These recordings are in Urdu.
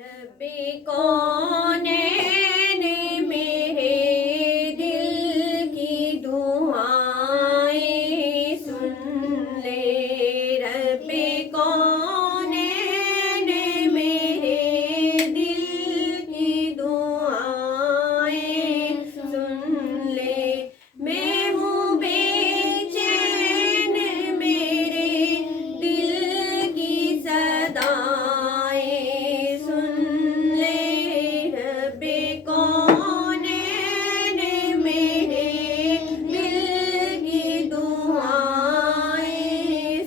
رب کونین میرے دل کی دعائیں سن لے، رب کونین میرے دل کی دعائیں سن لے، میں ہوں بے چین میرے دل کی صدائیں سن لے، رب کونین میرے دل کی دعائیں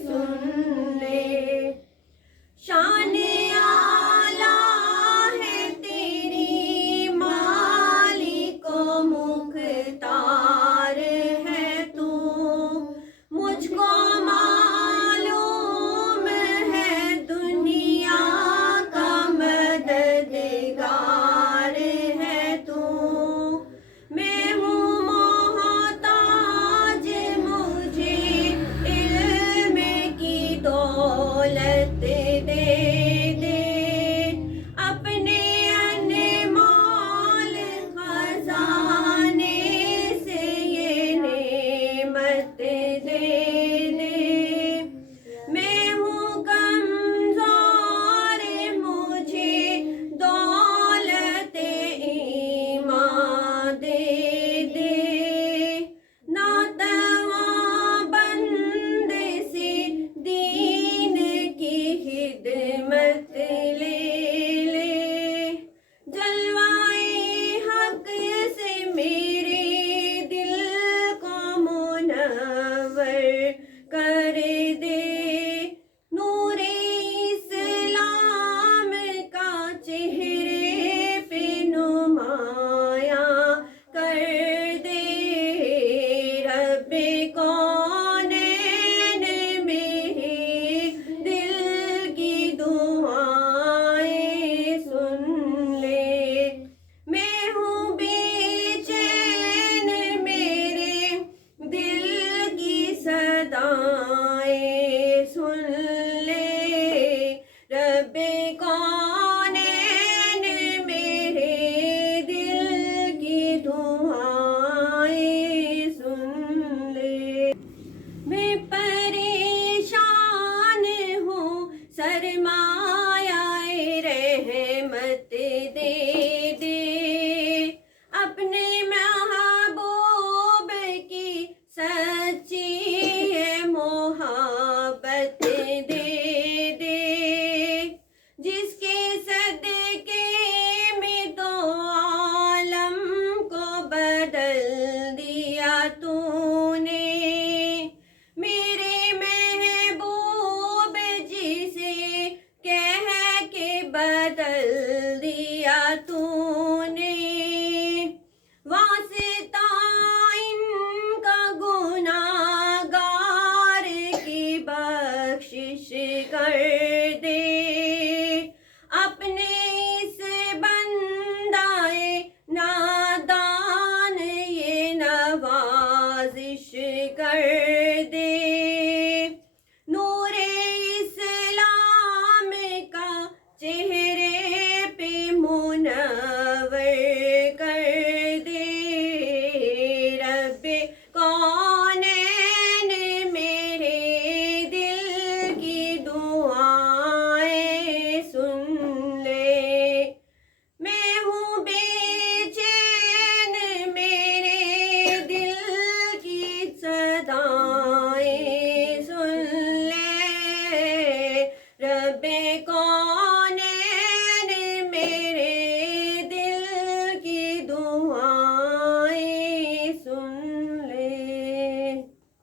سن لے۔ شان اعلیٰ ہے تیری مالک و مختار ہے تو، مجھ کو معلوم ہے دنیا کا مددگار ہے تو، میں ہوں محتاج مجھے علم کی دولت دے دے، اپنے انمول خزانے سے یہ نعمت دے دے، میں ہوں کمزور مجھے دولت ایمان دے دے، ناتواں بند سے دین کی خدمت لے لے، جلوائے حق سے میرے دل کو منور کر دے، نور اسلام کا چہرے پہ نمایاں کر دے، رب کونین میرے دل کی دعائیں سن لے، میں ہوں بے چین میرے دل کی صدائیں سن لے، رب کونین میرے دل کی دعائیں سن لے۔ میں پریشان ہوں سرمایہ رحمت دے دے، اپنے محبوب کی سچی محبت دے دے، جس کے صدقے میں دو عالم کو بدل دیا تو نے، میرے محبوب جسے کہہ کے بدل